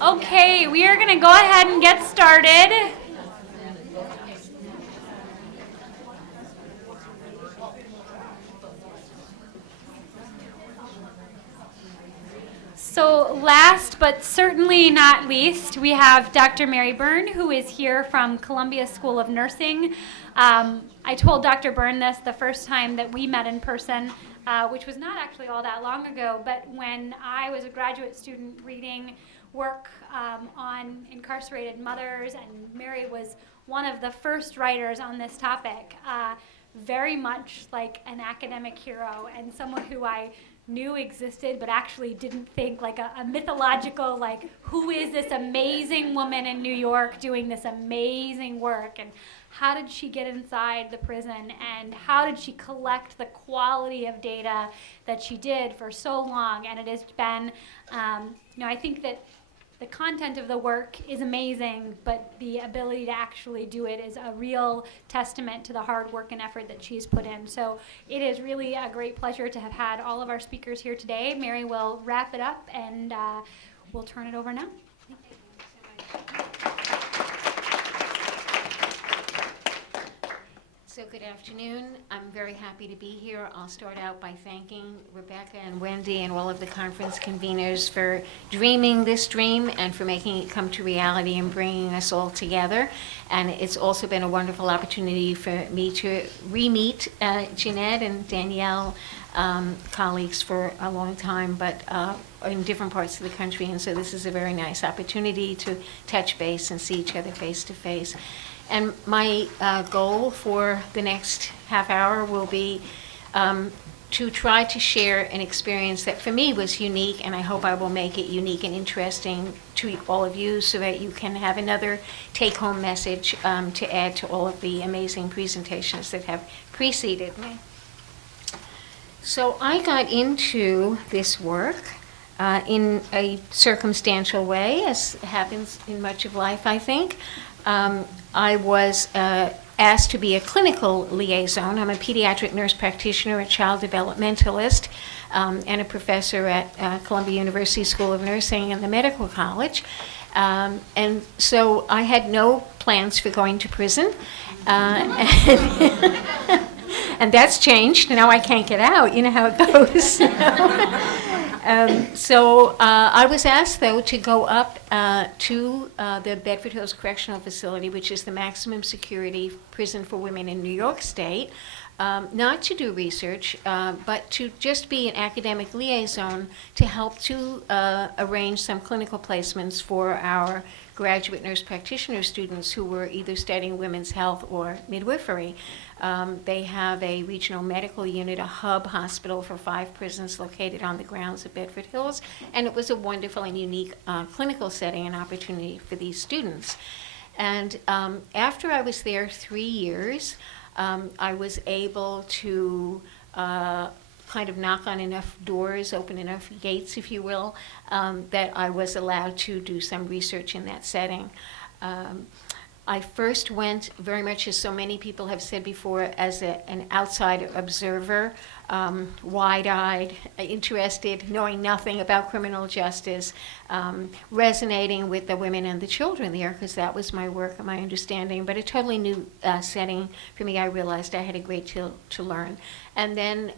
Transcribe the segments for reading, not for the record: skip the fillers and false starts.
Okay, we are going to go ahead and get started. So last but certainly not least, we have Dr. Mary Byrne, who is here from Columbia School of Nursing. I told Dr. Byrne this the first time that we met in person, which was not actually all that long ago, but when I was a graduate student reading work on incarcerated mothers, and Mary was one of the first writers on this topic, very much like an academic hero and someone who I knew existed but actually didn't think, like a mythological, like, who is this amazing woman in New York doing this amazing work, and how did she get inside the prison, and how did she collect the quality of data that she did for so long. And it has been, I think that the content of the work is amazing, but the ability to actually do it is a real testament to the hard work and effort that she's put in. So it is really a great pleasure to have had all of our speakers here today. Mary will wrap it up, and we'll turn it over now. So good afternoon. I'm very happy to be here. I'll start out by thanking Rebecca and Wendy and all of the conference conveners for dreaming this dream and for making it come to reality and bringing us all together. And it's also been a wonderful opportunity for me to re-meet Jeanette and Danielle, colleagues for a long time, but in different parts of the country. And so this is a very nice opportunity to touch base and see each other face to face. And my goal for the next half hour will be to try to share an experience that for me was unique, and I hope I will make it unique and interesting to all of you so that you can have another take-home message to add to all of the amazing presentations that have preceded me. So I got into this work in a circumstantial way, as happens in much of life, I think. I was asked to be a clinical liaison. I'm a pediatric nurse practitioner, a child developmentalist, and a professor at Columbia University School of Nursing and the Medical College. And so I had no plans for going to prison. And that's changed. Now I can't get out. You know how it goes. So I was asked, though, to go up to the Bedford Hills Correctional Facility, which is the maximum security prison for women in New York State, not to do research, but to just be an academic liaison to help to arrange some clinical placements for our graduate nurse practitioner students who were either studying women's health or midwifery. They have a regional medical unit, a hub hospital for 5 prisons located on the grounds of Bedford Hills, and it was a wonderful and unique clinical setting and opportunity for these students. And after I was there 3 years, I was able to kind of knock on enough doors, open enough gates, if you will, that I was allowed to do some research in that setting. I first went, very much as so many people have said before, as an outside observer, wide-eyed, interested, knowing nothing about criminal justice, resonating with the women and the children there, because that was my work and my understanding, but a totally new setting for me. I realized I had a great deal to learn. And then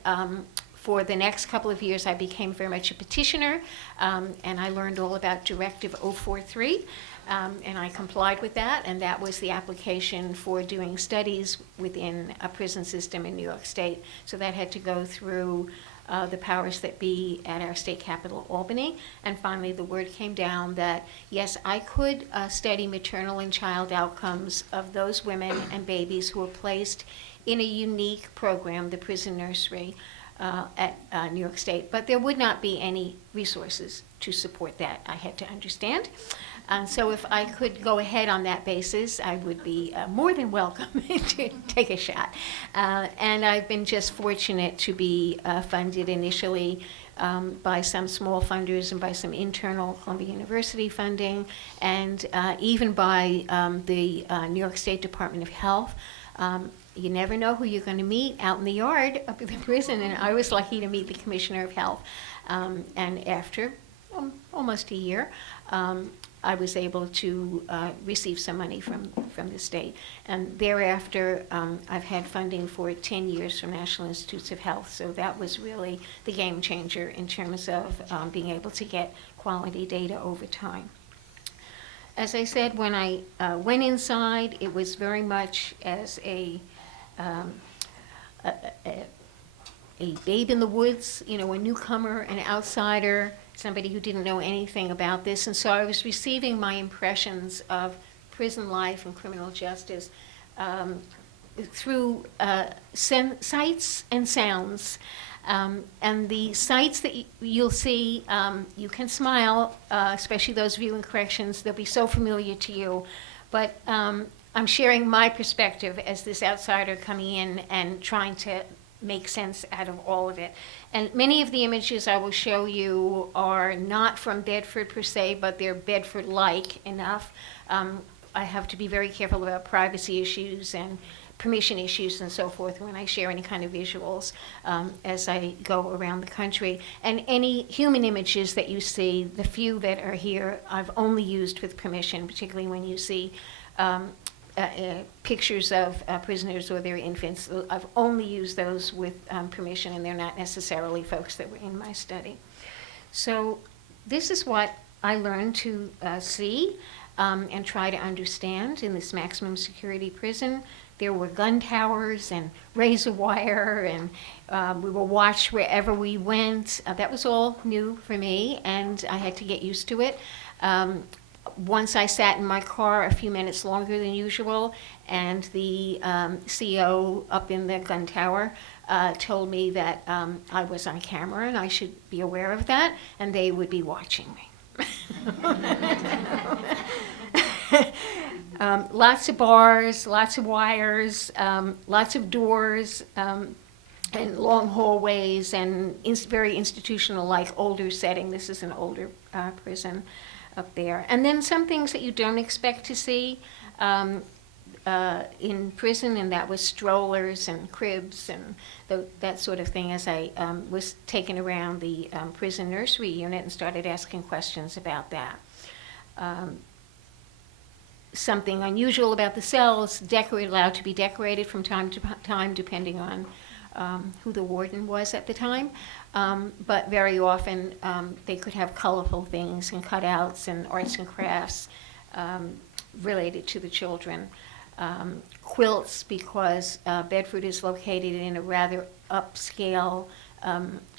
for the next couple of years, I became very much a petitioner, and I learned all about Directive 043. And I complied with that, and that was the application for doing studies within a prison system in New York State. So that had to go through the powers that be at our state capital, Albany. And finally, the word came down that, yes, I could study maternal and child outcomes of those women and babies who were placed in a unique program, the prison nursery, at New York State. But there would not be any resources to support that, I had to understand. So if I could go ahead on that basis, I would be more than welcome to take a shot. And I've been just fortunate to be funded initially by some small funders and by some internal Columbia University funding, and even by the New York State Department of Health. You never know who you're going to meet out in the yard up at the prison, and I was lucky to meet the Commissioner of Health. And after almost a year, I was able to receive some money from the state. And thereafter, I've had funding for 10 years from National Institutes of Health. So that was really the game changer in terms of being able to get quality data over time. As I said, when I went inside, it was very much as a babe in the woods, a newcomer, an outsider, somebody who didn't know anything about this. And so I was receiving my impressions of prison life and criminal justice through sights and sounds. And the sights that you'll see, you can smile, especially those of you in corrections, they'll be so familiar to you. But I'm sharing my perspective as this outsider coming in and trying to make sense out of all of it. And many of the images I will show you are not from Bedford per se, but they're Bedford-like enough. I have to be very careful about privacy issues and permission issues and so forth when I share any kind of visuals as I go around the country. And any human images that you see, the few that are here, I've only used with permission, particularly when you see pictures of prisoners or their infants. I've only used those with permission, and they're not necessarily folks that were in my study. So this is what I learned to see and try to understand in this maximum security prison. There were gun towers and razor wire, and we were watched wherever we went. That was all new for me, and I had to get used to it. Once I sat in my car a few minutes longer than usual, and the CO up in the gun tower told me that I was on camera and I should be aware of that, and they would be watching me. Lots of bars, lots of wires, lots of doors, and long hallways, and very institutional-like older setting. This is an older prison up there. And then some things that you don't expect to see in prison, and that was strollers and cribs and that sort of thing, as I was taken around the prison nursery unit and started asking questions about that. Something unusual about the cells, allowed to be decorated from time to time depending on who the warden was at the time. But very often they could have colorful things and cutouts and arts and crafts related to the children. Quilts, because Bedford is located in a rather upscale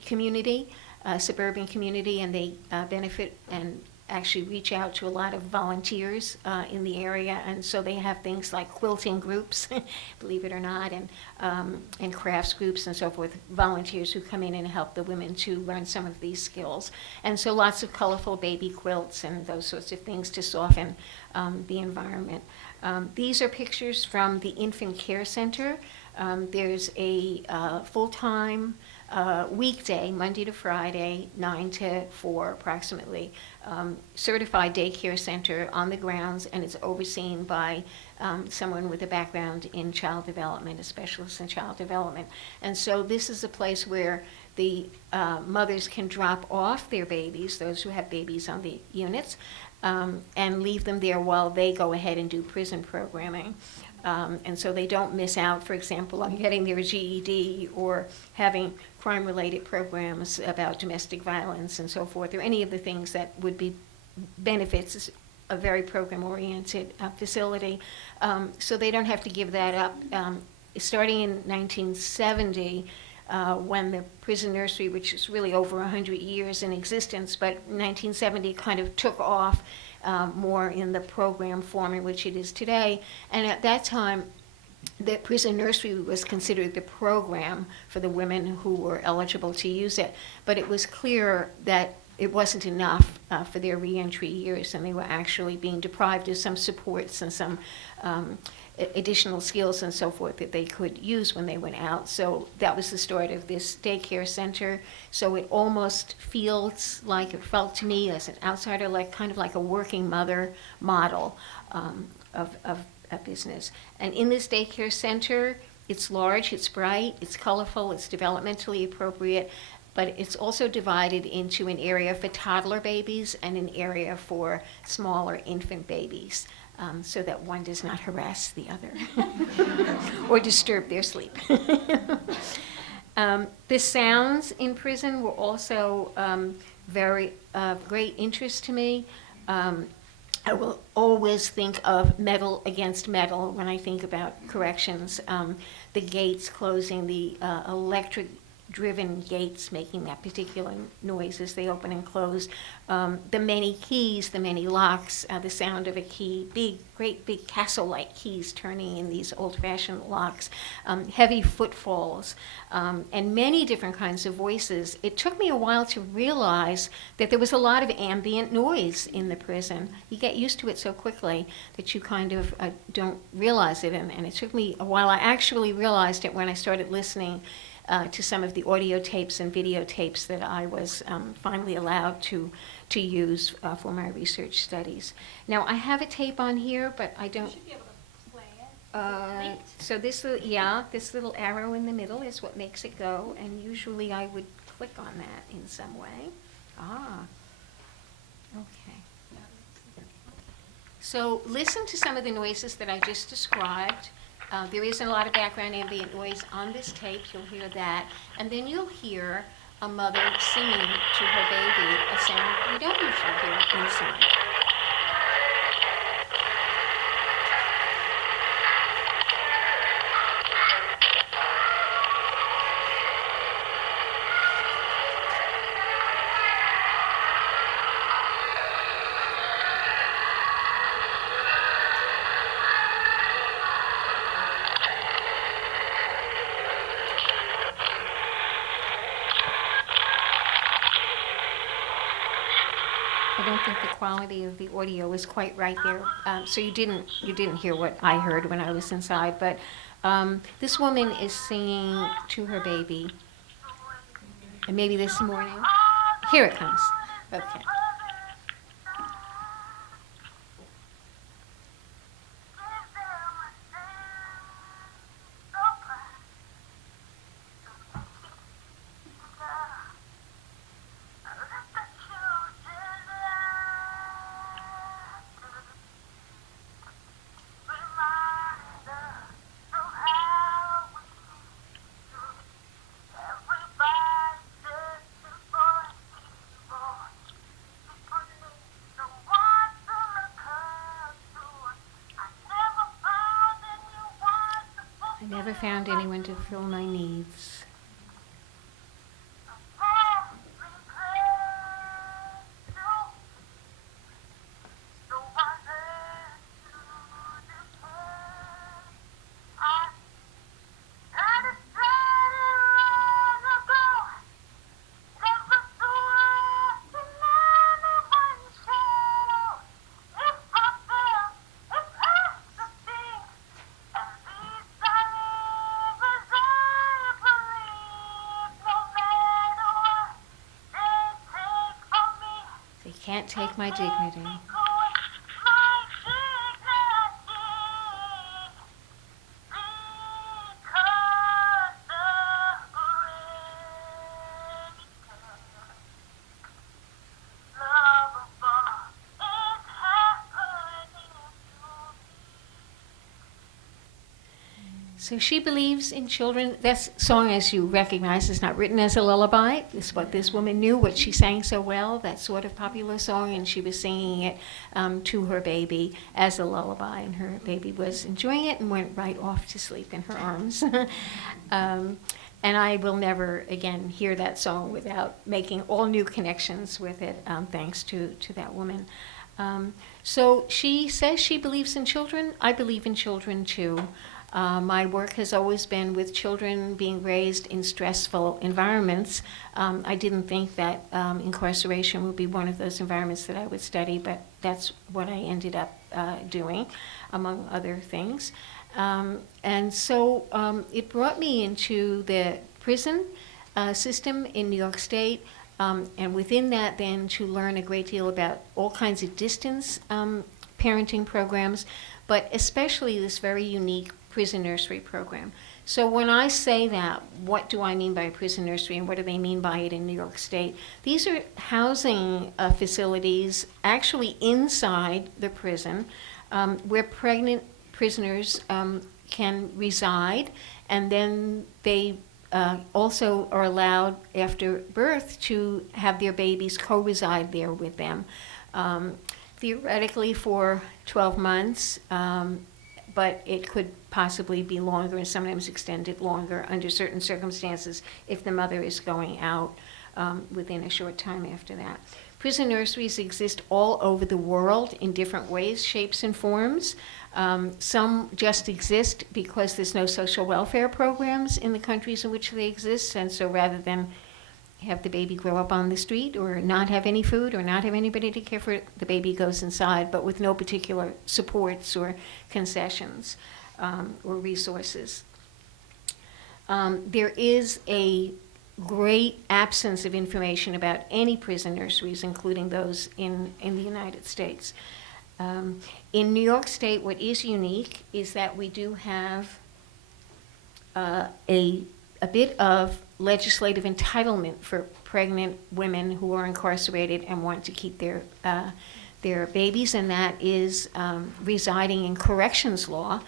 community, suburban community, and they benefit and actually reach out to a lot of volunteers in the area, and so they have things like quilting groups, believe it or not, and crafts groups and so forth, volunteers who come in and help the women to learn some of these skills. And so lots of colorful baby quilts and those sorts of things to soften the environment. These are pictures from the Infant Care Center. There's a full-time weekday, Monday to Friday, 9 to 4 approximately, certified daycare center on the grounds, and it's overseen by someone with a background in child development, a specialist in child development. And so this is a place where the mothers can drop off their babies, those who have babies on the units, and leave them there while they go ahead and do prison programming. And so they don't miss out, for example, on getting their GED or having crime-related programs about domestic violence and so forth, or any of the things that would be benefits. It's a very program-oriented facility. So they don't have to give that up. Starting in 1970, when the prison nursery, which is really over 100 years in existence, but 1970 kind of took off more in the program form in which it is today. And at that time, the prison nursery was considered the program for the women who were eligible to use it. But it was clear that it wasn't enough for their reentry years, and they were actually being deprived of some supports and some additional skills and so forth that they could use when they went out. So that was the start of this daycare center. So it almost feels like, it felt to me as an outsider, like kind of like a working mother model of a business. And in this daycare center, it's large, it's bright, it's colorful, it's developmentally appropriate. but it's also divided into an area for toddler babies and an area for smaller infant babies, so that one does not harass the other or disturb their sleep. The sounds in prison were also very great interest to me. I will always think of metal against metal when I think about corrections. The gates closing, the electric-driven gates making that particular noise as they open and close. The many keys, the many locks, the sound of a key, great big castle-like keys turning in these old-fashioned locks, heavy footfalls, and many different kinds of voices. It took me a while to realize that there was a lot of ambient noise in the prison. You get used to it so quickly that you kind of don't realize it, and it took me a while. I actually realized it when I started listening to some of the audio tapes and videotapes that I was finally allowed to use for my research studies. Now, I have a tape on here, but I don't... You should be able to play it. So this little arrow in the middle is what makes it go, and usually I would click on that in some way. Okay. So listen to some of the noises that I just described. There isn't a lot of background ambient noise on this tape. You'll hear that. And then you'll hear a mother singing to her baby, a sound you don't usually hear inside. I don't think the quality of the audio was quite right there, so you didn't hear what I heard when I was inside. But this woman is singing to her baby, and maybe this morning. Here it comes. Okay. I never found anyone to fill my needs. They can't take my dignity. So she believes in children. That song, as you recognize, is not written as a lullaby. It's what this woman knew, what she sang so well, that sort of popular song, and she was singing it to her baby as a lullaby, and her baby was enjoying it and went right off to sleep in her arms. And I will never again hear that song without making all new connections with it, thanks to that woman. So she says she believes in children. I believe in children too. My work has always been with children being raised in stressful environments. I didn't think that incarceration would be one of those environments that I would study, but that's what I ended up doing, among other things. And so it brought me into the prison system in New York State, and within that then to learn a great deal about all kinds of distance parenting programs, but especially this very unique prison nursery program. So when I say that, what do I mean by a prison nursery, and what do they mean by it in New York State? These are housing facilities actually inside the prison where pregnant prisoners can reside, and then they also are allowed after birth to have their babies co-reside there with them, theoretically for 12 months, but it could possibly be longer and sometimes extended longer under certain circumstances if the mother is going out within a short time after that. Prison nurseries exist all over the world in different ways, shapes, and forms. Some just exist because there's no social welfare programs in the countries in which they exist, and so rather than have the baby grow up on the street or not have any food or not have anybody to care for it, the baby goes inside, but with no particular supports or concessions or resources. There is a great absence of information about any prison nurseries, including those in the United States. In New York State, what is unique is that we do have a bit of legislative entitlement for pregnant women who are incarcerated and want to keep their babies, and that is residing in corrections law,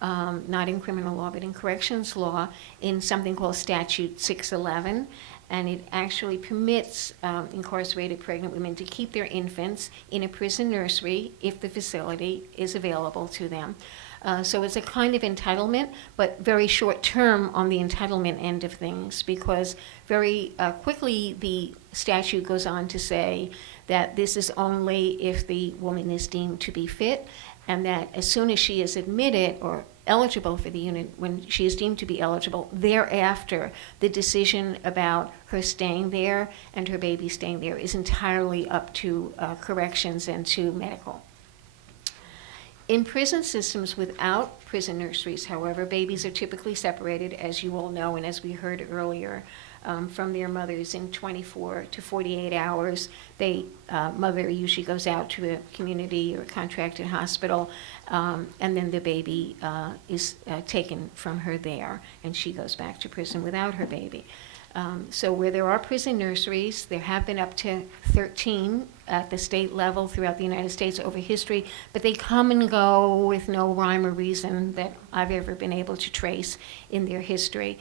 not in criminal law, but in corrections law, in something called Statute 611, and it actually permits incarcerated pregnant women to keep their infants in a prison nursery if the facility is available to them. So it's a kind of entitlement, but very short term on the entitlement end of things, because very quickly the statute goes on to say that this is only if the woman is deemed to be fit, and that as soon as she is admitted or eligible for the unit, when she is deemed to be eligible, thereafter the decision about her staying there and her baby staying there is entirely up to corrections and to medical. In prison systems without prison nurseries, however, babies are typically separated, as you all know, and as we heard earlier, from their mothers in 24 to 48 hours. Mother usually goes out to a community or a contracted hospital, and then the baby is taken from her there, and she goes back to prison without her baby. So where there are prison nurseries, there have been up to 13 at the state level throughout the United States over history, but they come and go with no rhyme or reason that I've ever been able to trace in their history.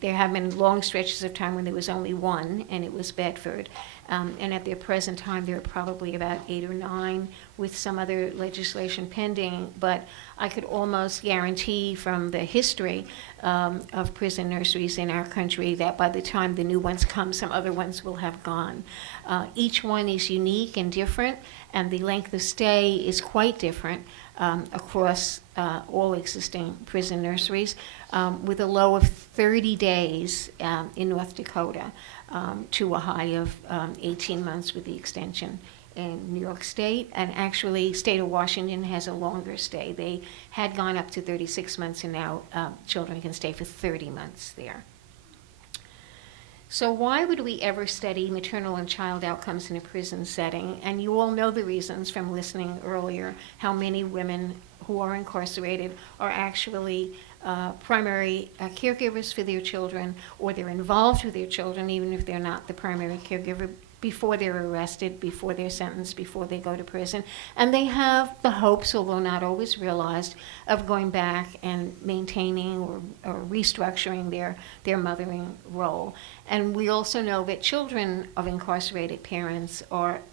There have been long stretches of time when there was only one, and it was Bedford. And at the present time, there are probably about 8 or 9 with some other legislation pending. But I could almost guarantee from the history of prison nurseries in our country that by the time the new ones come, some other ones will have gone. Each one is unique and different, and the length of stay is quite different across all existing prison nurseries, with a low of 30 days in North Dakota to a high of 18 months with the extension in New York State. And actually, state of Washington has a longer stay. They had gone up to 36 months, and now children can stay for 30 months there. So why would we ever study maternal and child outcomes in a prison setting? And you all know the reasons from listening earlier, how many women who are incarcerated are actually primary caregivers for their children, or they're involved with their children even if they're not the primary caregiver, before they're arrested, before they're sentenced, before they go to prison. And they have the hopes, although not always realized, of going back and maintaining or restructuring their mothering role. And we also know that children of incarcerated parents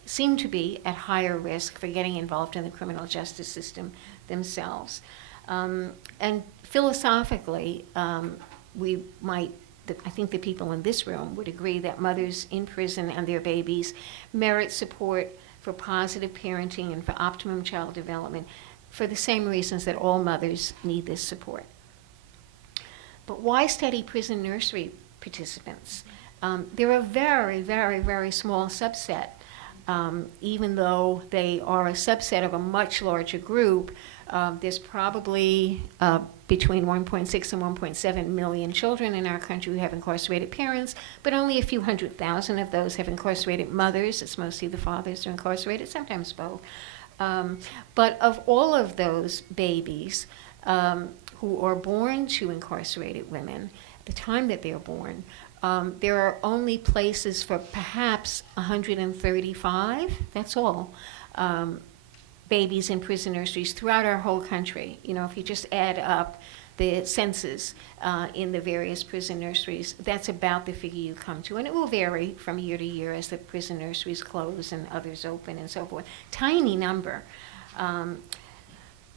seem to be at higher risk for getting involved in the criminal justice system themselves. And philosophically, I think the people in this room would agree that mothers in prison and their babies merit support for positive parenting and for optimum child development for the same reasons that all mothers need this support. But why study prison nursery participants? They're a very, very, very small subset. Even though they are a subset of a much larger group, there's probably between 1.6 and 1.7 million children in our country who have incarcerated parents, but only a few 100,000 of those have incarcerated mothers. It's mostly the fathers who are incarcerated, sometimes both. But of all of those babies, who are born to incarcerated women, at the time that they're born, there are only places for perhaps 135, that's all, babies in prison nurseries throughout our whole country. You know, if you just add up the census in the various prison nurseries, that's about the figure you come to. And it will vary from year to year as the prison nurseries close and others open and so forth. Tiny number.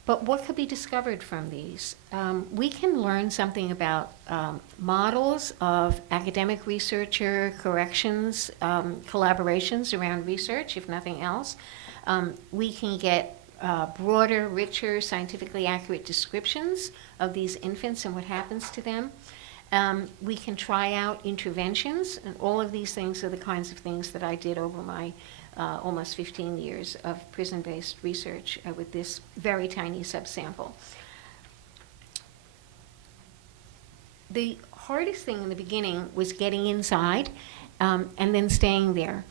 But what could be discovered from these? We can learn something about models of academic researcher, corrections, collaborations around research, if nothing else. We can get broader, richer, scientifically accurate descriptions of these infants and what happens to them. We can try out interventions, and all of these things are the kinds of things that I did over my almost 15 years of prison-based research with this very tiny subsample. The hardest thing in the beginning was getting inside and then staying there.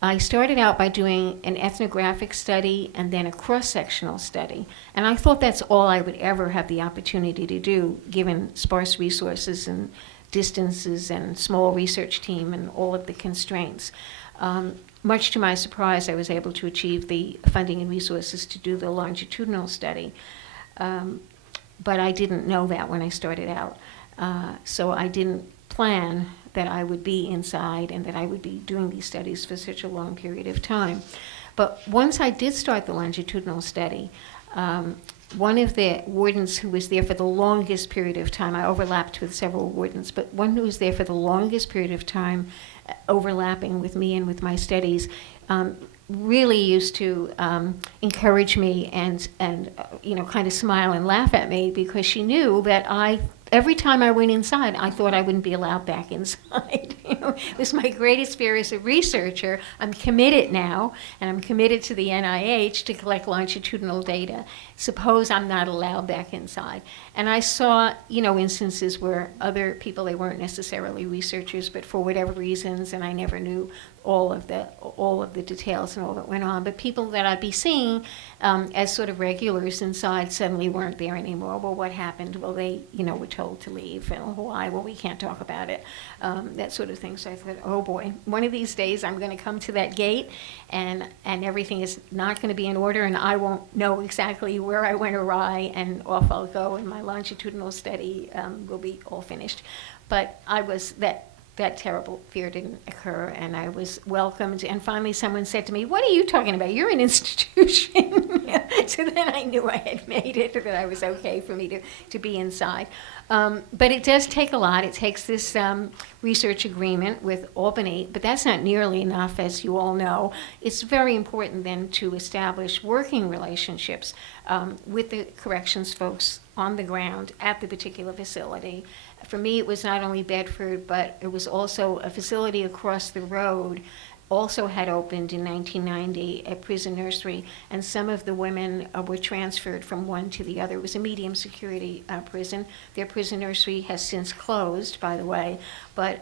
I started out by doing an ethnographic study and then a cross-sectional study. And I thought that's all I would ever have the opportunity to do, given sparse resources and distances and small research team and all of the constraints. Much to my surprise, I was able to achieve the funding and resources to do the longitudinal study. But I didn't know that when I started out. So I didn't plan that I would be inside and that I would be doing these studies for such a long period of time. But once I did start the longitudinal study, one of the wardens who was there for the longest period of time, I overlapped with several wardens, but one who was there for the longest period of time, overlapping with me and with my studies, really used to encourage me and you know, kind of smile and laugh at me, because she knew that every time I went inside, I thought I wouldn't be allowed back inside. You know, it was my greatest fear as a researcher. I'm committed now, and I'm committed to the NIH to collect longitudinal data. Suppose I'm not allowed back inside. And I saw, you know, instances where other people, they weren't necessarily researchers, but for whatever reasons, and I never knew all of the details and all that went on, but people that I'd be seeing as sort of regulars inside suddenly weren't there anymore. Well, what happened? Well, they, you know, were told to leave. And why? Well, we can't talk about it. That sort of thing. So I thought, oh boy, one of these days I'm going to come to that gate, and everything is not going to be in order, and I won't know exactly where I went awry, and off I'll go, and my longitudinal study will be all finished. But I was that terrible fear didn't occur, and I was welcomed. And finally someone said to me, "What are you talking about? You're an institution." So then I knew I had made it, that I was okay for me to be inside. But it does take a lot. It takes this research agreement with Albany, but that's not nearly enough, as you all know. It's very important then to establish working relationships with the corrections folks on the ground at the particular facility. For me, it was not only Bedford, but it was also a facility across the road also had opened in 1990, a prison nursery, and some of the women were transferred from one to the other. It was a medium security prison. Their prison nursery has since closed, by the way, but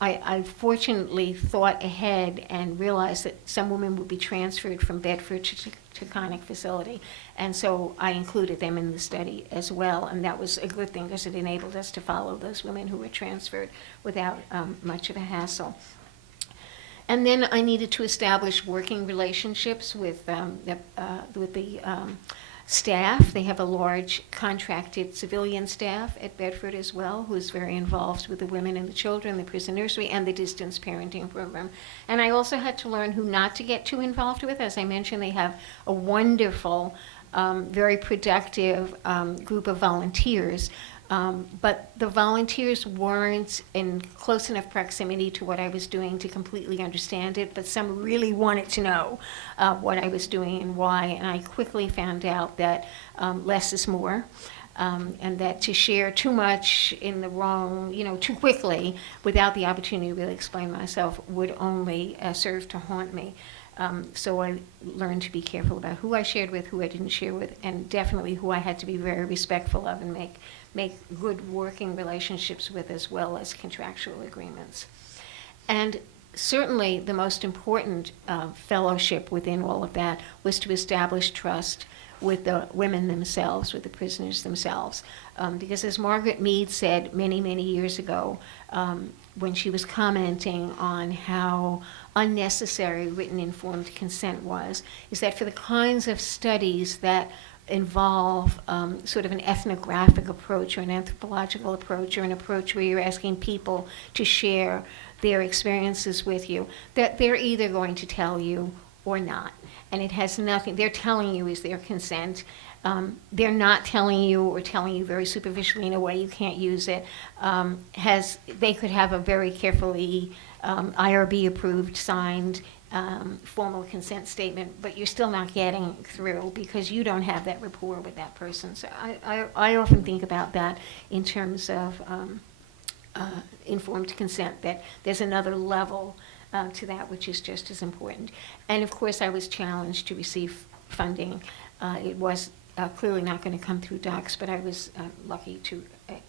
I fortunately thought ahead and realized that some women would be transferred from Bedford to Connick facility, and so I included them in the study as well, and that was a good thing because it enabled us to follow those women who were transferred without much of a hassle. And then I needed to establish working relationships with the staff. They have a large contracted civilian staff at Bedford as well, who's very involved with the women and the children, the prison nursery, and the distance parenting program. And I also had to learn who not to get too involved with. As I mentioned, they have a wonderful, very productive group of volunteers. But the volunteers weren't in close enough proximity to what I was doing to completely understand it, but some really wanted to know what I was doing and why, and I quickly found out that less is more, and that to share too much in the wrong, too quickly, without the opportunity to really explain myself, would only serve to haunt me. So I learned to be careful about who I shared with, who I didn't share with, and definitely who I had to be very respectful of and make good working relationships with, as well as contractual agreements. And certainly the most important fellowship within all of that was to establish trust with the women themselves, with the prisoners themselves. Because as Margaret Mead said many, many years ago, when she was commenting on how unnecessary written informed consent was, is that for the kinds of studies that involve sort of an ethnographic approach or an anthropological approach or an approach where you're asking people to share their experiences with you, that they're either going to tell you or not. And it has nothing, they're telling you is their consent. They're not telling you or telling you very superficially in a way you can't use it. They could have a very carefully IRB approved, signed, formal consent statement, but you're still not getting through because you don't have that rapport with that person. So I often think about that in terms of informed consent, that there's another level to that which is just as important. And of course I was challenged to receive funding. It was clearly not going to come through DOCS, but I was lucky to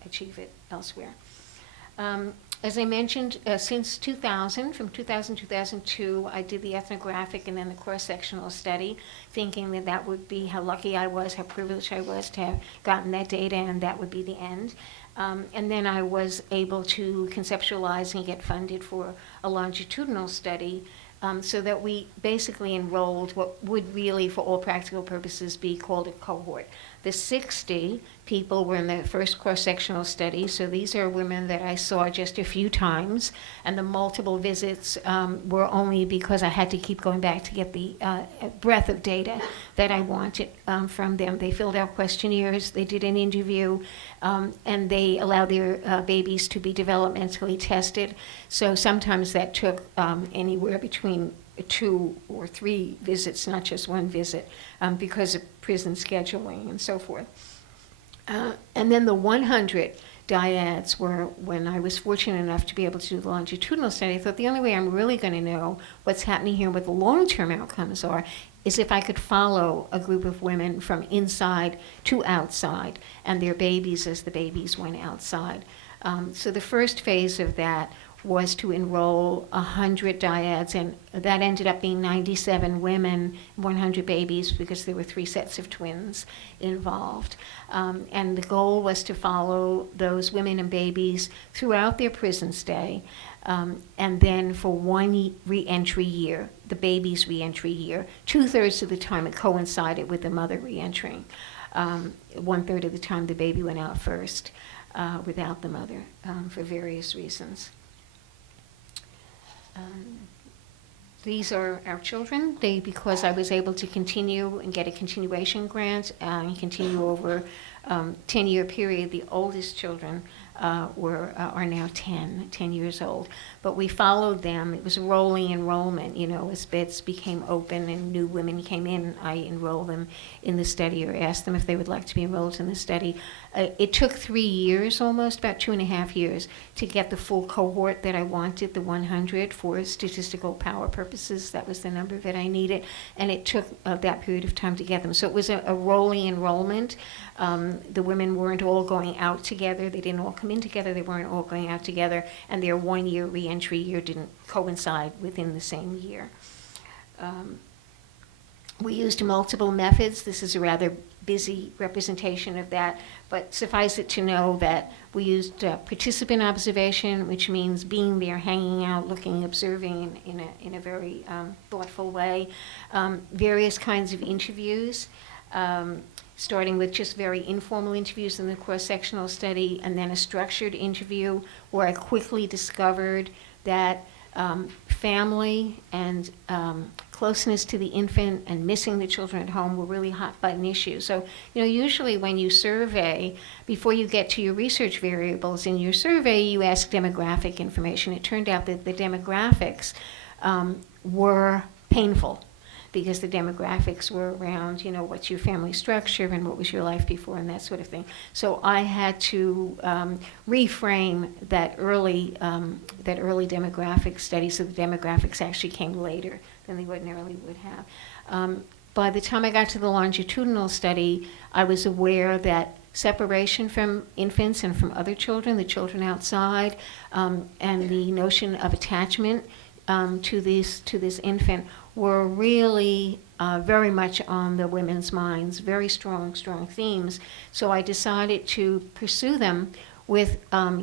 achieve it elsewhere. As I mentioned, since 2000, from 2000 to 2002, I did the ethnographic and then the cross-sectional study, thinking that that would be how lucky I was, how privileged I was to have gotten that data, and that would be the end. And then I was able to conceptualize and get funded for a longitudinal study, so that we basically enrolled what would really, for all practical purposes, be called a cohort. The 60 people were in the first cross-sectional study, so these are women that I saw just a few times, and the multiple visits were only because I had to keep going back to get the breadth of data that I wanted from them. They filled out questionnaires, they did an interview, and they allowed their babies to be developmentally tested. So sometimes that took anywhere between 2 or 3 visits, not just one visit, because of prison scheduling and so forth. And then the 100 dyads were, when I was fortunate enough to be able to do the longitudinal study, I thought the only way I'm really going to know what's happening here, what the long-term outcomes are, is if I could follow a group of women from inside to outside and their babies as the babies went outside. So the first phase of that was to enroll 100 dyads, and that ended up being 97 women, 100 babies, because there were 3 sets of twins involved. And the goal was to follow those women and babies throughout their prison stay, and then for 1 re-entry year, the baby's re-entry year, 2/3 of the time it coincided with the mother re-entering. 1/3 of the time the baby went out first without the mother for various reasons. These are our children. Because I was able to continue and get a continuation grant and continue over 10-year period, the oldest children are now 10 years old. But we followed them. It was a rolling enrollment, as beds became open and new women came in, I enrolled them in the study or asked them if they would like to be enrolled in the study. It took 3 years almost, about 2.5 years, to get the full cohort that I wanted, the 100, for statistical power purposes. That was the number that I needed, and it took that period of time to get them. So it was a rolling enrollment. The women weren't all going out together. They didn't all come in together. They weren't all going out together, and their 1-year re-entry year didn't coincide within the same year. We used multiple methods. This is a rather busy representation of that, but suffice it to know that we used participant observation, which means being there, hanging out, looking, observing in a very thoughtful way. Various kinds of interviews, starting with just very informal interviews in the cross-sectional study, and then a structured interview where I quickly discovered that family and closeness to the infant and missing the children at home were really hot-button issues. So, usually when you survey, before you get to your research variables in your survey, you ask demographic information. It turned out that the demographics were painful, because the demographics were around, what's your family structure and what was your life before and that sort of thing. So I had to reframe that early demographic study, so the demographics actually came later than they ordinarily would have. By the time I got to the longitudinal study, I was aware that separation from infants and from other children, the children outside, and the notion of attachment to this infant were really very much on the women's minds, very strong themes. So I decided to pursue them with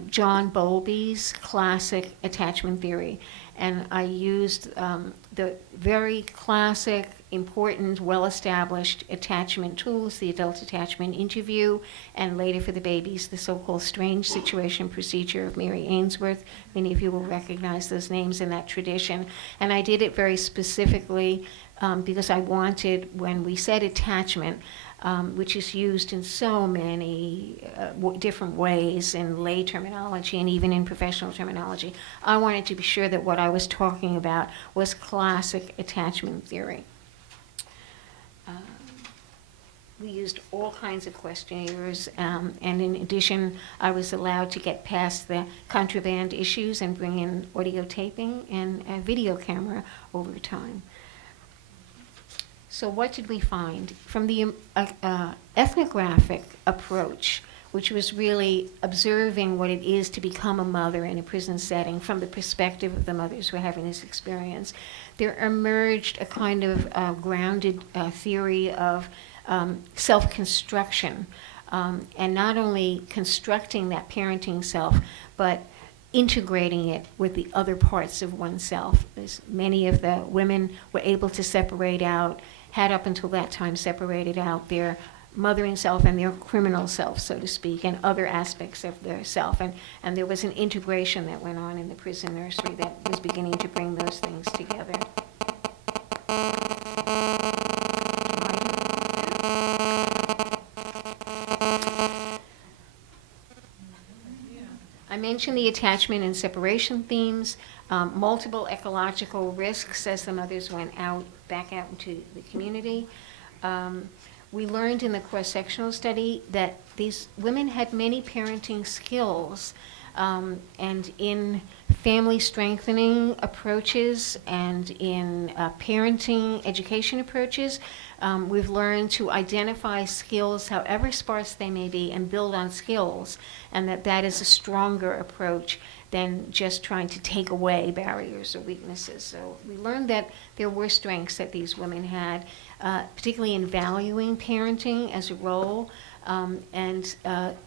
John Bowlby's classic attachment theory. And I used the very classic, important, well-established attachment tools, the adult attachment interview, and later for the babies, the so-called strange situation procedure of Mary Ainsworth. Many of you will recognize those names in that tradition. And I did it very specifically because I wanted, when we said attachment, which is used in so many different ways in lay terminology and even in professional terminology, I wanted to be sure that what I was talking about was classic attachment theory. We used all kinds of questionnaires, and in addition, I was allowed to get past the contraband issues and bring in audio taping and a video camera over time. So what did we find? From the ethnographic approach, which was really observing what it is to become a mother in a prison setting from the perspective of the mothers who are having this experience, there emerged a kind of grounded theory of self-construction, and not only constructing that parenting self, but integrating it with the other parts of oneself. As many of the women were able to separate out, had up until that time separated out their mothering self and their criminal self, so to speak, and other aspects of their self. And there was an integration that went on in the prison nursery that was beginning to bring those things together. I mentioned the attachment and separation themes, multiple ecological risks as the mothers went back out into the community. We learned in the cross-sectional study that these women had many parenting skills, and in family strengthening approaches and in parenting education approaches, we've learned to identify skills, however sparse they may be, and build on skills, and that is a stronger approach than just trying to take away barriers or weaknesses. So we learned that there were strengths that these women had, particularly in valuing parenting as a role, and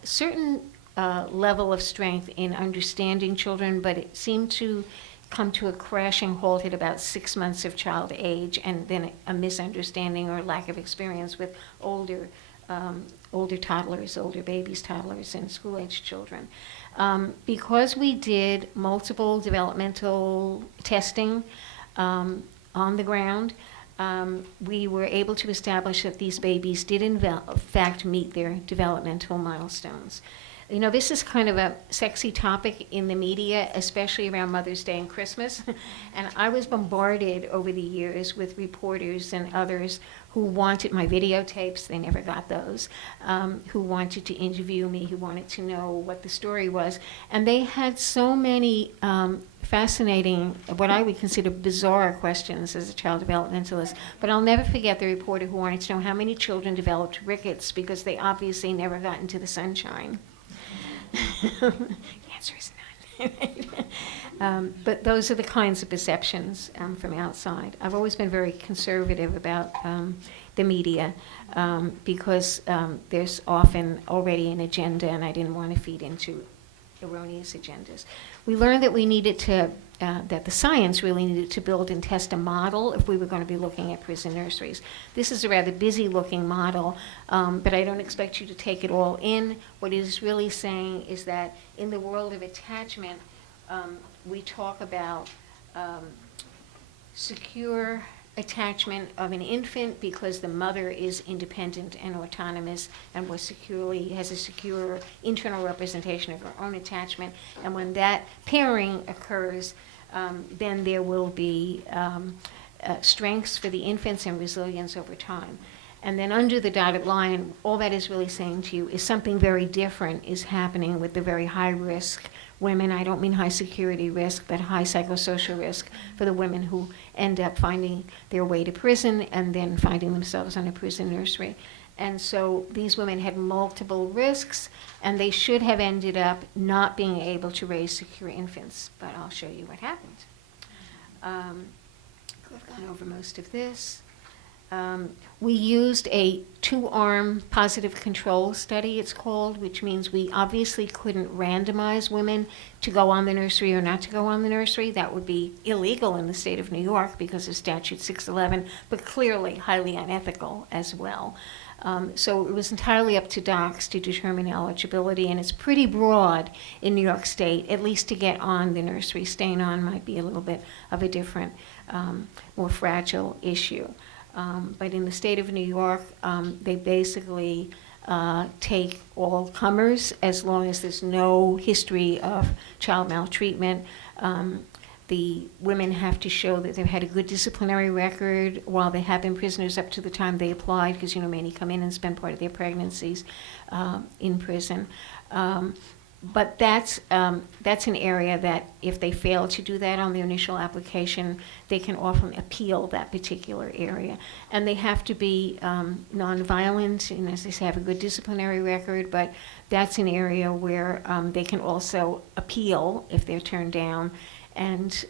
certain level of strength in understanding children, but it seemed to come to a crashing halt at about 6 months of child age, and then a misunderstanding or lack of experience with older toddlers, older babies, toddlers, and school-age children. Because we did multiple developmental testing on the ground, we were able to establish that these babies did in fact meet their developmental milestones. You know, this is kind of a sexy topic in the media, especially around Mother's Day and Christmas. And I was bombarded over the years with reporters and others who wanted my videotapes, they never got those, who wanted to interview me, who wanted to know what the story was. And they had so many fascinating, what I would consider bizarre questions as a child developmentalist. But I'll never forget the reporter who wanted to know how many children developed rickets because they obviously never got into the sunshine. The answer is none. But those are the kinds of perceptions from outside. I've always been very conservative about the media because there's often already an agenda, and I didn't want to feed into erroneous agendas. We learned that we needed to, that the science really needed to build and test a model if we were going to be looking at prison nurseries. This is a rather busy-looking model, but I don't expect you to take it all in. What it is really saying is that in the world of attachment, we talk about secure attachment of an infant because the mother is independent and autonomous and has a secure internal representation of her own attachment. And when that pairing occurs, then there will be strengths for the infants and resilience over time. And then under the dotted line, all that is really saying to you is something very different is happening with the very high risk women. I don't mean high security risk, but high psychosocial risk for the women who end up finding their way to prison and then finding themselves on a prison nursery. And so these women had multiple risks, and they should have ended up not being able to raise secure infants, but I'll show you what happened. I've gone over most of this. We used a 2-arm positive control study, it's called, which means we obviously couldn't randomize women to go on the nursery or not to go on the nursery. That would be illegal in the state of New York because of statute 611, but clearly highly unethical as well. So it was entirely up to docs to determine eligibility, and it's pretty broad in New York State, at least to get on the nursery. Staying on might be a little bit of a different, more fragile issue. But in the state of New York, they basically take all comers as long as there's no history of child maltreatment. The women have to show that they've had a good disciplinary record while they have been prisoners up to the time they applied, because many come in and spend part of their pregnancies in prison. But that's an area that if they fail to do that on the initial application, they can often appeal that particular area. And they have to be nonviolent, and as I say, have a good disciplinary record, but that's an area where they can also appeal if they're turned down, and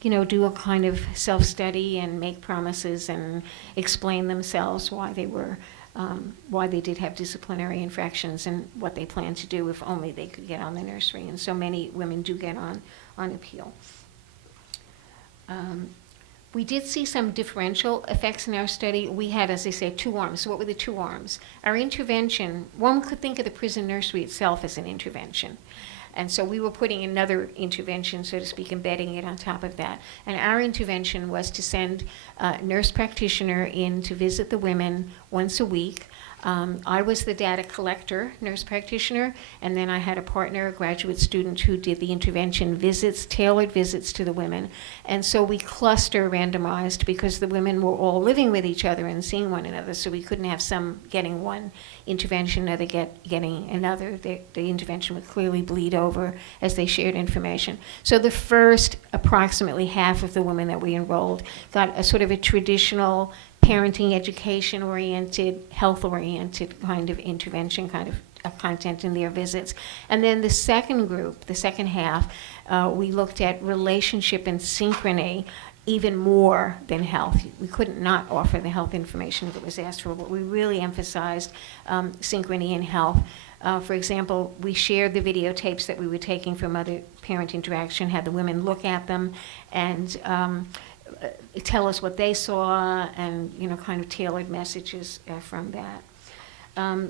do a kind of self-study and make promises and explain themselves why they did have disciplinary infractions and what they plan to do if only they could get on the nursery. And so many women do get on appeal. We did see some differential effects in our study. We had, as I say, 2 arms. So what were the 2 arms? Our intervention, one could think of the prison nursery itself as an intervention. And so we were putting another intervention, so to speak, embedding it on top of that. And our intervention was to send a nurse practitioner in to visit the women once a week. I was the data collector, nurse practitioner, and then I had a partner, a graduate student, who did the intervention visits, tailored visits to the women. And so we cluster randomized because the women were all living with each other and seeing one another, so we couldn't have some getting one intervention, other getting another. The intervention would clearly bleed over as they shared information. So the first approximately half of the women that we enrolled got a sort of a traditional parenting, education-oriented, health-oriented kind of intervention, kind of content in their visits. And then the second group, the second half, we looked at relationship and synchrony even more than health. We couldn't not offer the health information that was asked for, but we really emphasized synchrony and health. For example, we shared the videotapes that we were taking from other parent interaction, had the women look at them and tell us what they saw, and kind of tailored messages from that.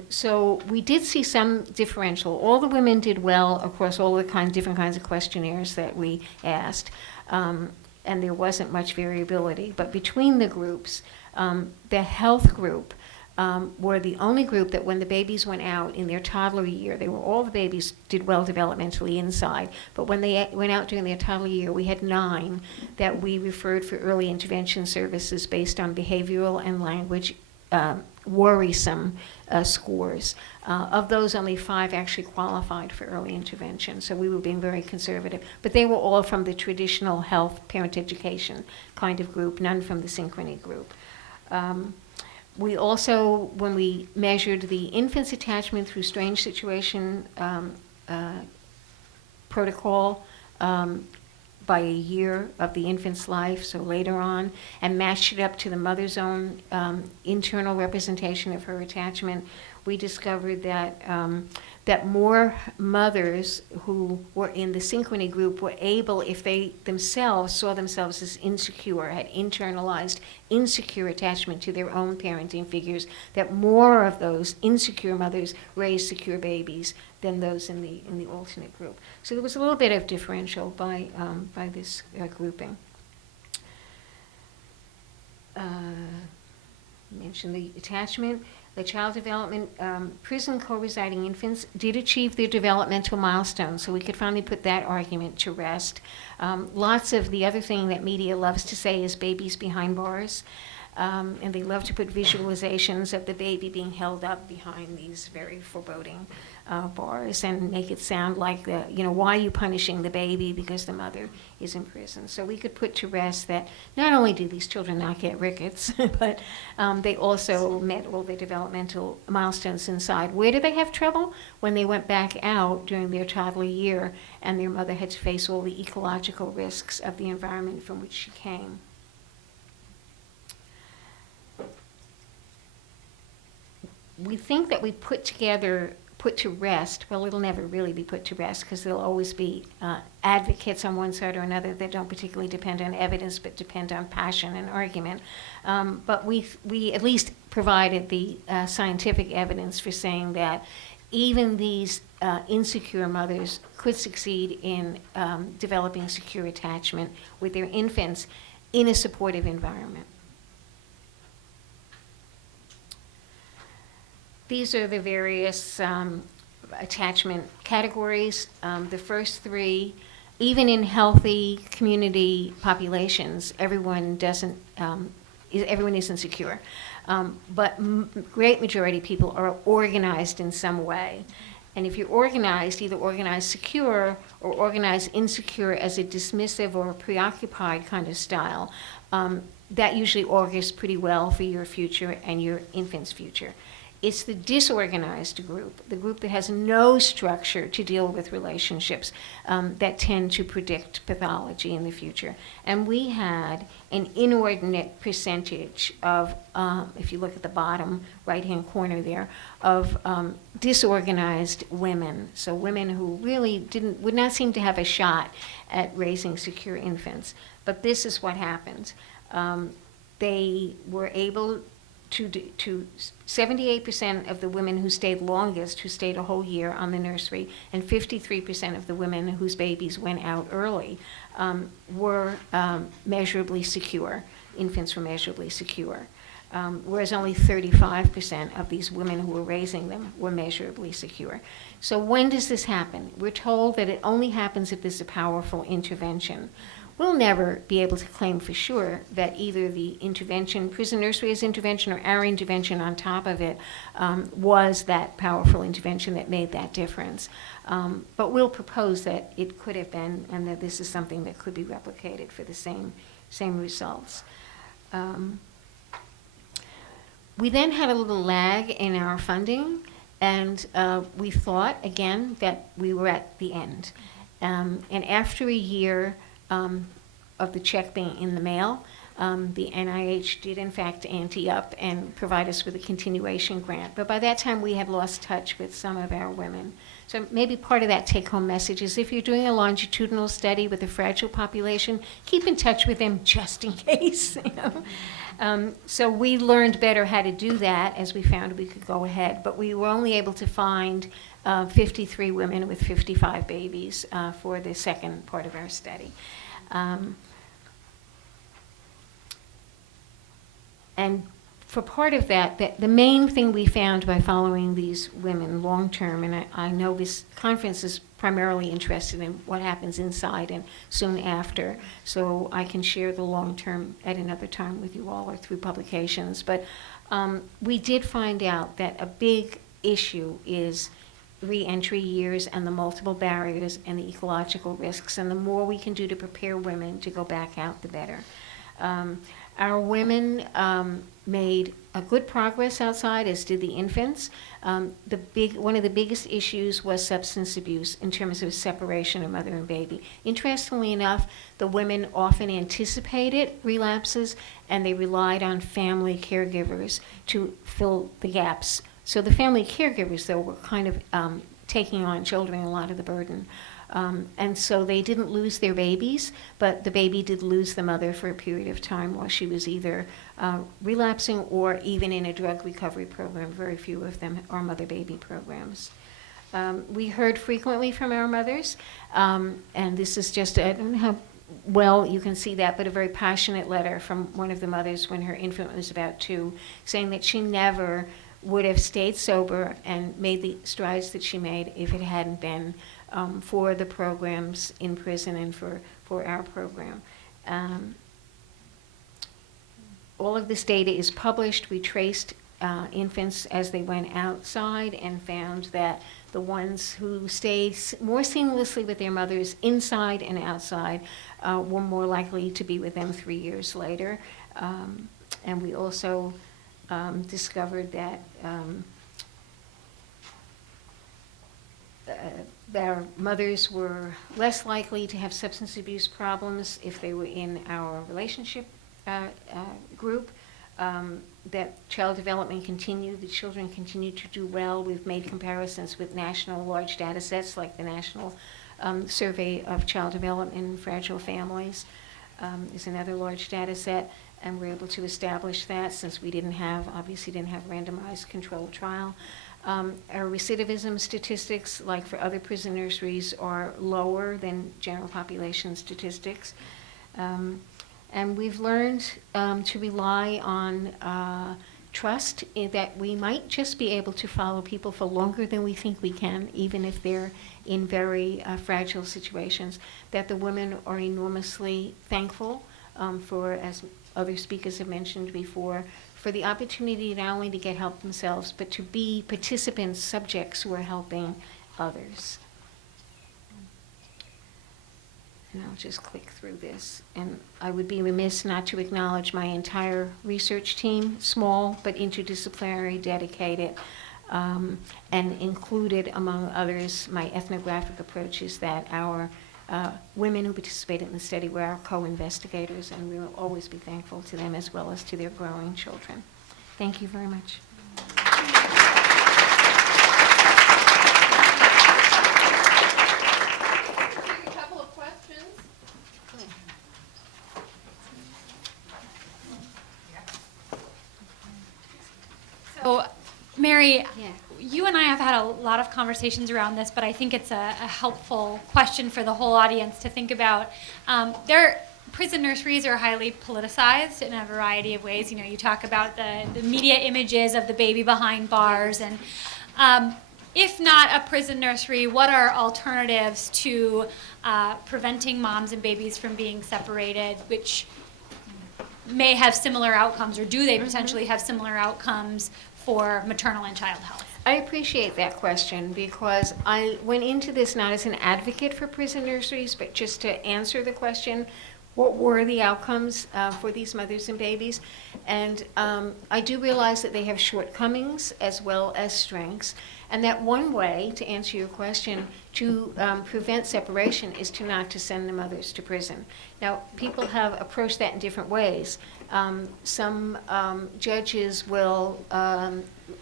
So we did see some differential. All the women did well across all the different kinds of questionnaires that we asked, and there wasn't much variability. But between the groups, the health group were the only group that when the babies went out in their toddler year, all the babies did well developmentally inside, but when they went out during their toddler year, we had 9 that we referred for early intervention services based on behavioral and language worrisome scores. Of those, only 5 actually qualified for early intervention, so we were being very conservative. But they were all from the traditional health, parent education kind of group, none from the synchrony group. We also, when we measured the infant's attachment through strange situation protocol by a year of the infant's life, so later on, and matched it up to the mother's own internal representation of her attachment, we discovered that that more mothers who were in the synchrony group were able, if they themselves saw themselves as insecure, had internalized insecure attachment to their own parenting figures, that more of those insecure mothers raised secure babies than those in the alternate group. So there was a little bit of differential by this grouping. Mention the attachment. The child development, prison co-residing infants did achieve their developmental milestones, so we could finally put that argument to rest. Lots of the other thing that media loves to say is babies behind bars. And they love to put visualizations of the baby being held up behind these very foreboding bars and make it sound like why are you punishing the baby because the mother is in prison? So we could put to rest that not only do these children not get rickets, but they also met all their developmental milestones inside. Where did they have trouble? When they went back out during their toddler year and their mother had to face all the ecological risks of the environment from which she came. We think that we put to rest, well, it'll never really be put to rest because there'll always be advocates on one side or another that don't particularly depend on evidence but depend on passion and argument. But we at least provided the scientific evidence for saying that even these insecure mothers could succeed in developing secure attachment with their infants in a supportive environment. These are the various attachment categories. The first three, even in healthy community populations, everyone isn't secure. But great majority of people are organized in some way. And if you're organized, either organized secure or organized insecure as a dismissive or a preoccupied kind of style, that usually augurs pretty well for your future and your infant's future. It's the disorganized group, the group that has no structure to deal with relationships, that tend to predict pathology in the future. And we had an inordinate percentage of, if you look at the bottom right-hand corner there, of disorganized women. So women who really would not seem to have a shot at raising secure infants. But this is what happened. They were able to 78% of the women who stayed longest, who stayed a whole year on the nursery, and 53% of the women whose babies went out early were measurably secure. Infants were measurably secure. Whereas only 35% of these women who were raising them were measurably secure. So when does this happen? We're told that it only happens if there's a powerful intervention. We'll never be able to claim for sure that either the intervention, prison nursery's intervention, or our intervention on top of it was that powerful intervention that made that difference. But we'll propose that it could have been, and that this is something that could be replicated for the same results. We then had a little lag in our funding, and we thought, again, that we were at the end. And after a year of the check being in the mail, the NIH did in fact ante up and provide us with a continuation grant. But by that time we had lost touch with some of our women. So maybe part of that take-home message is if you're doing a longitudinal study with a fragile population, keep in touch with them just in case. So we learned better how to do that as we found we could go ahead. But we were only able to find 53 women with 55 babies for the second part of our study. And for part of that, the main thing we found by following these women long term, and I know this conference is primarily interested in what happens inside and soon after, so I can share the long term at another time with you all or through publications. But we did find out that a big issue is re-entry years and the multiple barriers and the ecological risks, and the more we can do to prepare women to go back out, the better. Our women made a good progress outside, as did the infants. One of the biggest issues was substance abuse in terms of separation of mother and baby. Interestingly enough, the women often anticipated relapses, and they relied on family caregivers to fill the gaps. So the family caregivers, though, were kind of taking on, shouldering a lot of the burden. And so they didn't lose their babies, but the baby did lose the mother for a period of time while she was either relapsing or even in a drug recovery program. Very few of them are mother-baby programs. We heard frequently from our mothers, and this is just, I don't know how well you can see that, but a very passionate letter from one of the mothers when her infant was about 2, saying that she never would have stayed sober and made the strides that she made if it hadn't been for the programs in prison and for our program. All of this data is published. We traced infants as they went outside and found that the ones who stayed more seamlessly with their mothers inside and outside were more likely to be with them 3 years later. And we also discovered that their mothers were less likely to have substance abuse problems if they were in our relationship group. That child development continued, the children continued to do well. We've made comparisons with national large data sets like the National Survey of Child Development in Fragile Families is another large data set, and we're able to establish that since we obviously didn't have randomized controlled trial. Our recidivism statistics, like for other prison nurseries, are lower than general population statistics. And we've learned to rely on trust that we might just be able to follow people for longer than we think we can, even if they're in very fragile situations, that the women are enormously thankful for, as other speakers have mentioned before, for the opportunity not only to get help themselves, but to be participants, subjects who are helping others. And I'll just click through this. And I would be remiss not to acknowledge my entire research team, small but interdisciplinary, dedicated, and included, among others, my ethnographic approach is that our women who participated in the study were our co-investigators, and we will always be thankful to them as well as to their growing children. Thank you very much. So, Mary, Yeah. you and I have had a lot of conversations around this, but I think it's a helpful question for the whole audience to think about. Prison nurseries are highly politicized in a variety of ways. You know, you talk about the media images of the baby behind bars, and if not a prison nursery, what are alternatives to preventing moms and babies from being separated, which may have similar outcomes, or do they potentially have similar outcomes for maternal and child health? I appreciate that question because I went into this not as an advocate for prison nurseries, but just to answer the question, what were the outcomes for these mothers and babies? And I do realize that they have shortcomings as well as strengths, and that one way, to answer your question, to prevent separation is not to send the mothers to prison. Now, people have approached that in different ways. Some judges will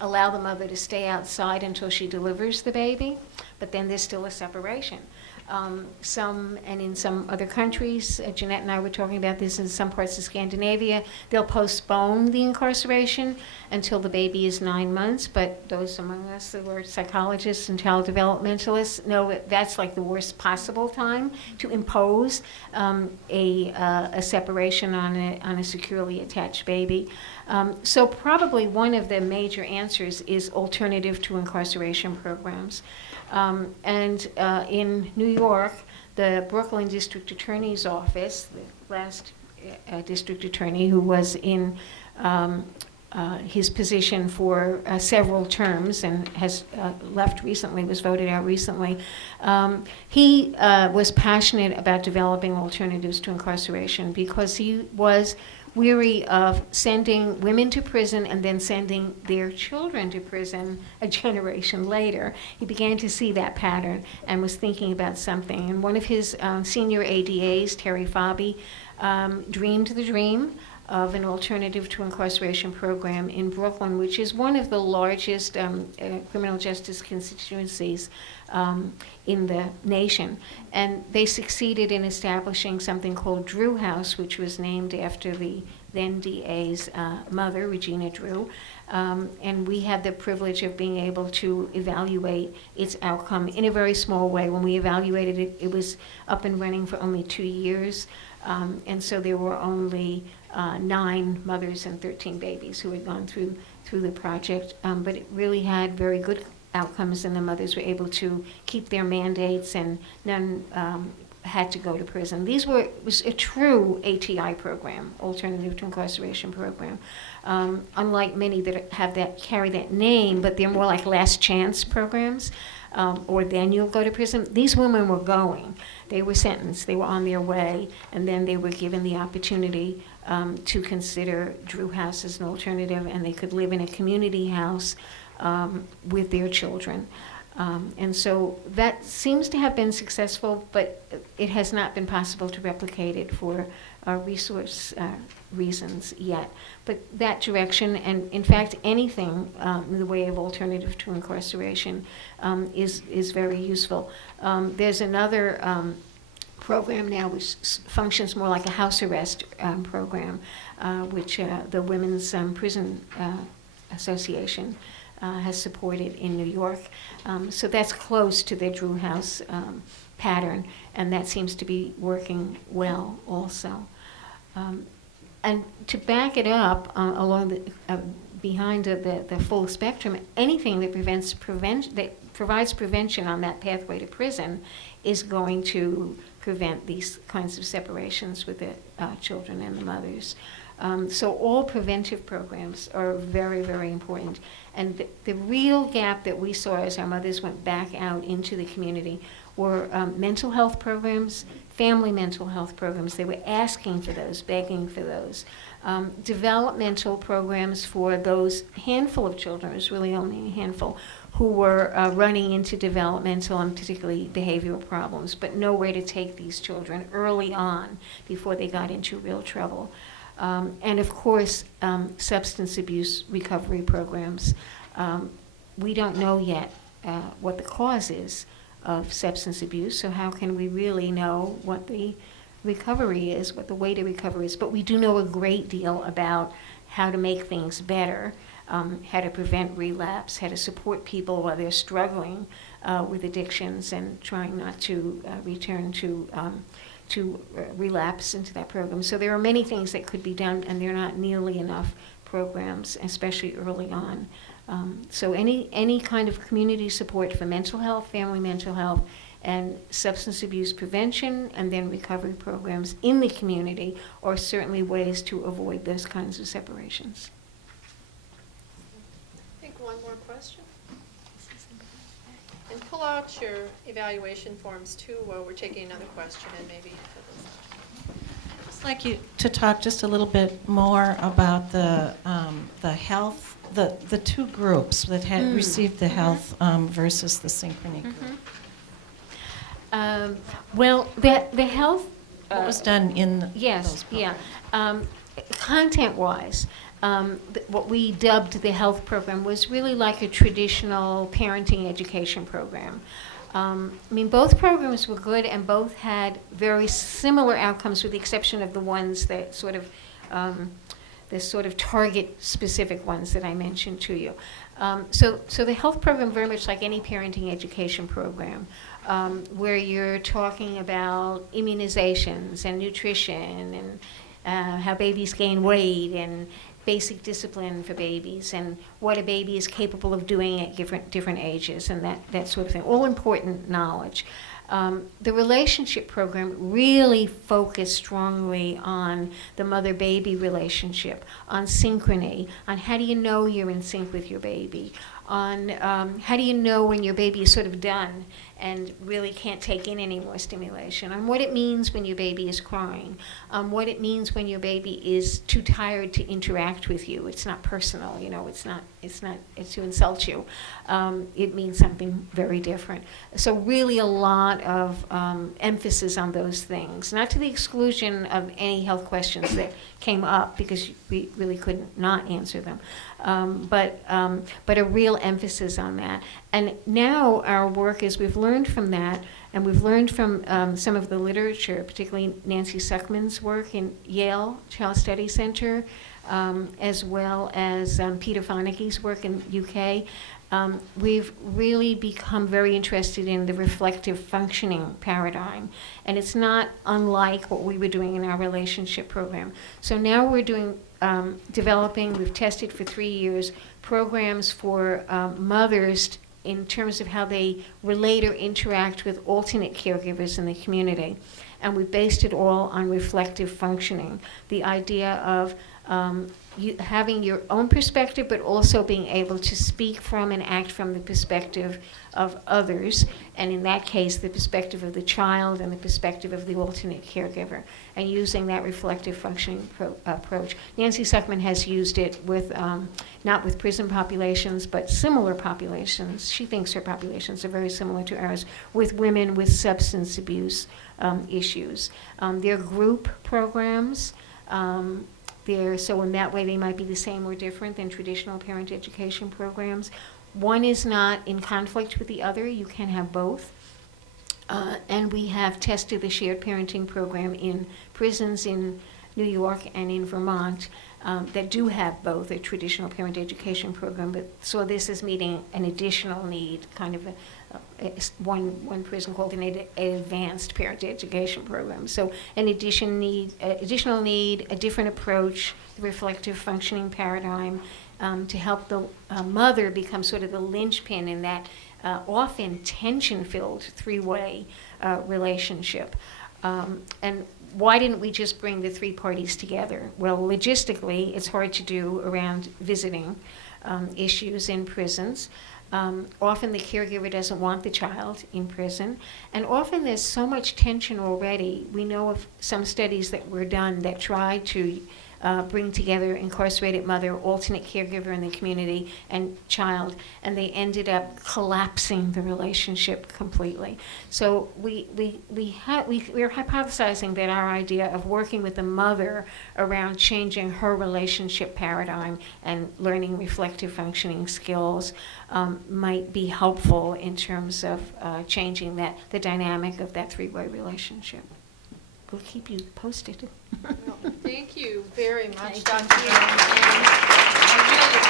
allow the mother to stay outside until she delivers the baby, but then there's still a separation. In some other countries, Jeanette and I were talking about this in some parts of Scandinavia, they'll postpone the incarceration until the baby is 9 months, but those among us that were psychologists and child developmentalists know that that's like the worst possible time to impose a separation on a securely attached baby. So probably one of the major answers is alternative to incarceration programs. In New York, the Brooklyn District Attorney's Office, the last district attorney who was in his position for several terms and has left recently, was voted out recently, he was passionate about developing alternatives to incarceration because he was weary of sending women to prison and then sending their children to prison a generation later. He began to see that pattern and was thinking about something. And one of his senior ADAs, Terry Fabi, dreamed the dream of an alternative to incarceration program in Brooklyn, which is one of the largest criminal justice constituencies in the nation. And they succeeded in establishing something called Drew House, which was named after the then DA's mother, Regina Drew. And we had the privilege of being able to evaluate its outcome in a very small way. When we evaluated it, it was up and running for only 2 years. And so there were only 9 mothers and 13 babies who had gone through the project. But it really had very good outcomes, and the mothers were able to keep their mandates, and none had to go to prison. It was a true ATI program, Alternative to Incarceration program. Unlike many that carry that name, but they're more like last chance programs, or then you'll go to prison. These women were going. They were sentenced. They were on their way, and then they were given the opportunity to consider Drew House as an alternative, and they could live in a community house with their children. And so that seems to have been successful, but it has not been possible to replicate it for resource reasons yet. But that direction, and in fact anything in the way of alternative to incarceration is very useful. There's another program now which functions more like a house arrest program, which the Women's Prison Association has supported in New York. So that's close to the Drew House pattern, and that seems to be working well also. And to back it up along behind the full spectrum, anything that provides prevention on that pathway to prison is going to prevent these kinds of separations with the children and the mothers. So all preventive programs are very, very important. And the real gap that we saw as our mothers went back out into the community were mental health programs, family mental health programs. They were asking for those, begging for those. Developmental programs for those handful of children, it was really only a handful, who were running into developmental and particularly behavioral problems, but nowhere to take these children early on before they got into real trouble. And of course, substance abuse recovery programs. We don't know yet what the cause is of substance abuse, so how can we really know what the recovery is, what the way to recover is? But we do know a great deal about how to make things better, how to prevent relapse, how to support people while they're struggling with addictions and trying not to return to relapse into that program. So there are many things that could be done, and there are not nearly enough programs, especially early on. So any kind of community support for mental health, family mental health, and substance abuse prevention, and then recovery programs in the community are certainly ways to avoid those kinds of separations. I think one more question. And pull out your evaluation forms too while we're taking another question, and maybe I'd just like you to talk just a little bit more about the health, the two groups that had received the health versus the synchrony group. Well, the health... What was done in those Yes, programs? yeah. Content-wise, what we dubbed the health program was really like a traditional parenting education program. I mean, both programs were good, and both had very similar outcomes, with the exception of the ones that sort of target-specific ones that I mentioned to you. So the health program, very much like any parenting education program, where you're talking about immunizations and nutrition and how babies gain weight and basic discipline for babies and what a baby is capable of doing at different ages and that sort of thing. All important knowledge. The relationship program really focused strongly on the mother-baby relationship, on synchrony, on how do you know you're in sync with your baby, on how do you know when your baby is sort of done and really can't take in any more stimulation, on what it means when your baby is crying, on what it means when your baby is too tired to interact with you. It's not personal, you know, it's to insult you. It means something very different. So really a lot of emphasis on those things, not to the exclusion of any health questions that came up, because we really couldn't not answer them, but a real emphasis on that. And now our work is, we've learned from that, and we've learned from some of the literature, particularly Nancy Suckman's work in Yale Child Study Center, as well as Peter Fonagy's work in UK. We've really become very interested in the reflective functioning paradigm, and it's not unlike what we were doing in our relationship program. So now we're doing, developing, we've tested for 3 years, programs for mothers in terms of how they relate or interact with alternate caregivers in the community. And we based it all on reflective functioning, the idea of you having your own perspective, but also being able to speak from and act from the perspective of others, and in that case, the perspective of the child and the perspective of the alternate caregiver, and using that reflective functioning approach. Nancy Suckman has used it with, not with prison populations, but similar populations. She thinks her populations are very similar to ours, with women with substance abuse issues. They're group programs. So in that way, they might be the same or different than traditional parent education programs. One is not in conflict with the other. You can have both. And we have tested the shared parenting program in prisons in New York and in Vermont that do have both a traditional parent education program. But so this is meeting an additional need, kind of one prison called an advanced parent education program. So an additional need, a different approach, the reflective functioning paradigm to help the mother become sort of the linchpin in that often tension-filled three-way relationship. And why didn't we just bring the three parties together? Well, logistically, it's hard to do around visiting issues in prisons. Often the caregiver doesn't want the child in prison, and often there's so much tension already. We know of some studies that were done that try to bring together incarcerated mother, alternate caregiver in the community, and child, and they ended up collapsing the relationship completely. So we're hypothesizing that our idea of working with the mother around changing her relationship paradigm and learning reflective functioning skills might be helpful in terms of changing the dynamic of that three-way relationship. We'll keep you posted. Thank you very much, Thank Dr. you. Byrne. And I really